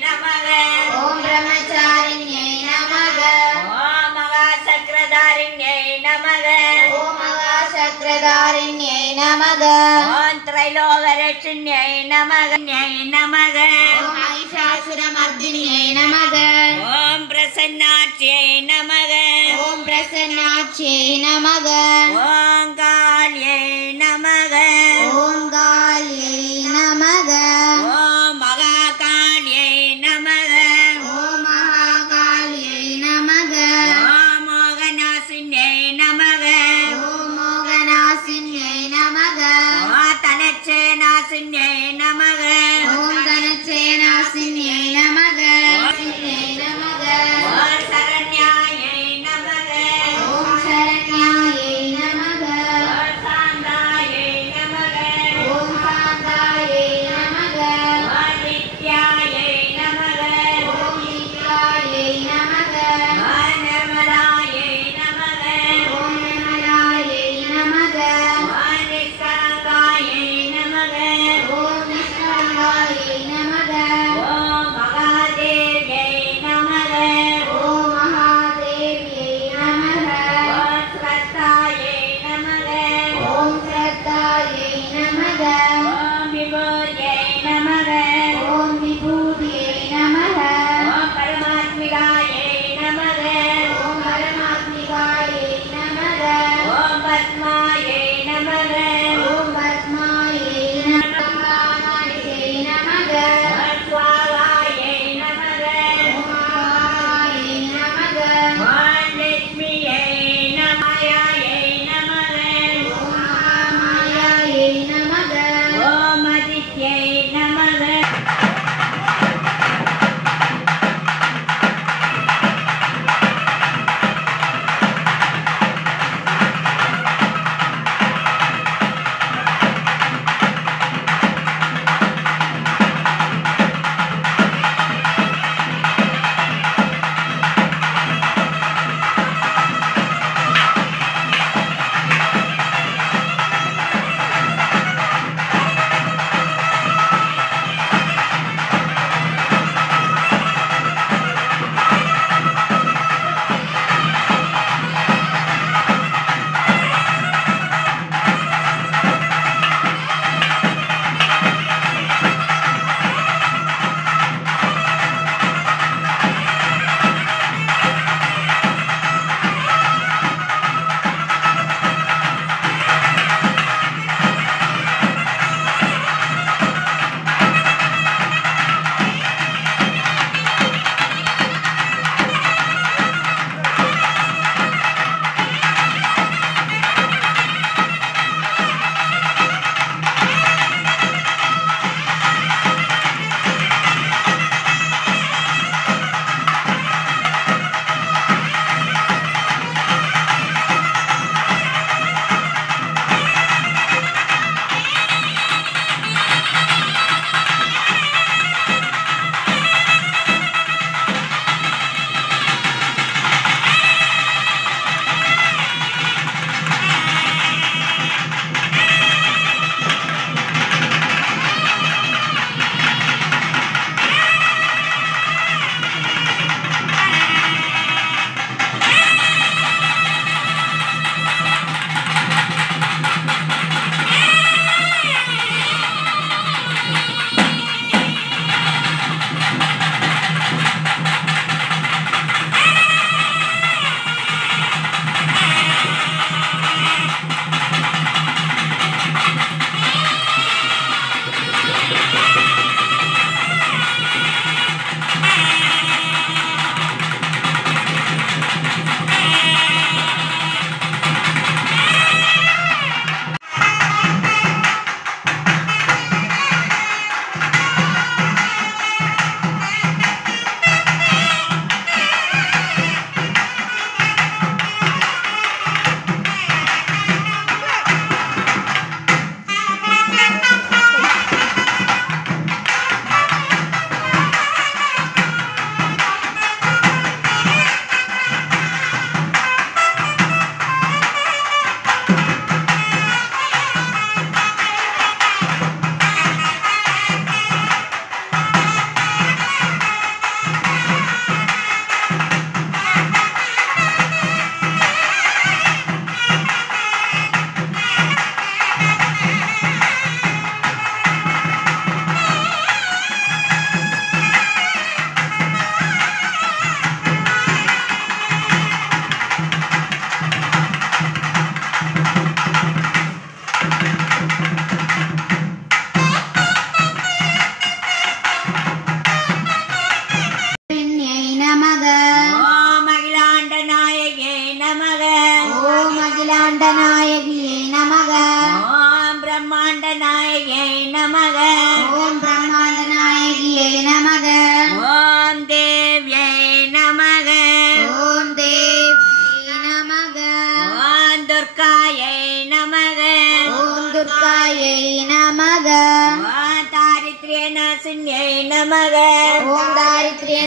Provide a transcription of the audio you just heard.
நமக. ஓம் பிரம்மச்சாரிண்யை நமக. ஓம் மகாசக்ரதாரிண்யை நமக. ஓம் மகாசக்ரதாரிண்யை நமக. ஓம் திரைலோகரட்சிண்யை நமக. நமக. ஓம் மகிஷாசுரமர்தினியை நமக. ஓம் பிரசன்னாட்சியை நமக. ஓம் பிரசன்னாட்சியை நமக. ஓம் காளியை நமக. ஓம் காளியை நமக. ஓம் மகாகாளியை நமக. ஓம் மகாகாளியை நமக. ஓம் மோகநாசின்யை நமக. ஓம் மோகநாசின்யை நமக. ஓம் தனச்சேனாசின்யை நமக. ஓம் தனச்சேனாசின்யை நமக. சின்யை நமக. ஓம் சரண்யாயை நமக. ஓம் சரண்யாயை நமக. ஓம் சாந்தாயை நமக. ஓம் சாந்தாயை நமக. ஓம் நித்யாயை நமக. ஓம் நித்யாயை நமக. ஓம் நிர்மலாயை நமக. ஓம் நிர்மலாயை நமக. ஓம் நிஷ்கலங்காயை நமக. ஓம் நிஷ்கலங்காயை நமக. ஓம் நாயகியை நமக ஓம் பிரம்மாண்ட நாயகியை நமக ஓம் தேவ்யை நமக ஓம் தேவி நமக ஓம் துர்காயை நமக ஓம் துர்காயை நமக ஓம் தாரித்ரிய நாசின்யை நமக ஓம் தாரித்ரிய